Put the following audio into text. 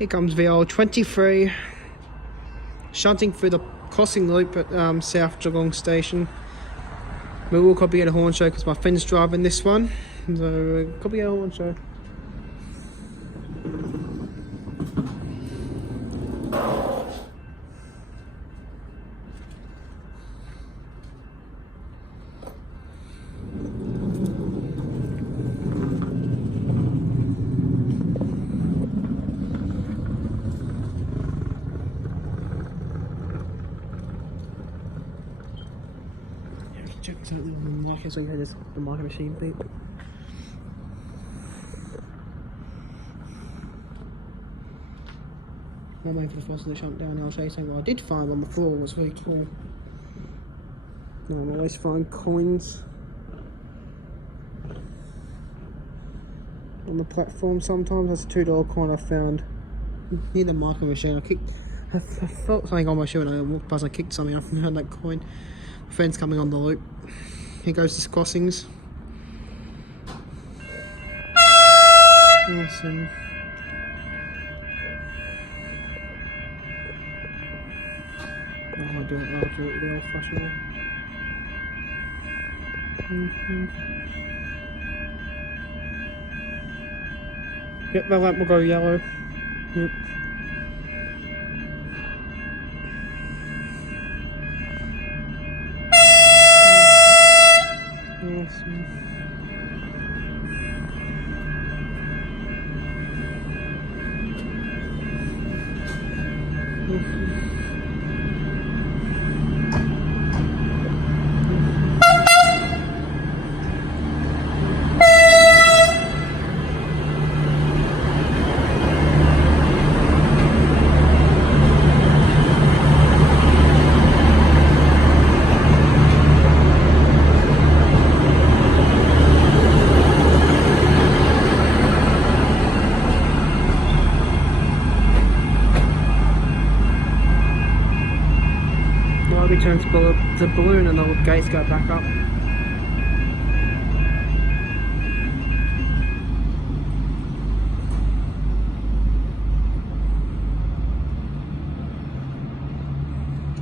Here comes VL23, shunting through the crossing loop at South Geelong Station. We will probably get a horn show because my friend's driving this one, so we'll probably get a horn show. Check this out on the mic so you hear this, the marker machine beep. I'm waiting for the fossil to shunt down now. I'll show you something I did find on the floor was very cool. Now I always find coins on the platform sometimes. That's a $2 coin I found near the marker machine. I felt something on my shoe and I walked past, I kicked something off and found that coin. My friend's coming on the loop. Here goes his crossings. Awesome. I'll do it after the old fashioned one. Yep, the lamp will go yellow. Yep. Awesome. Now we turn to the balloon and the gates go back up.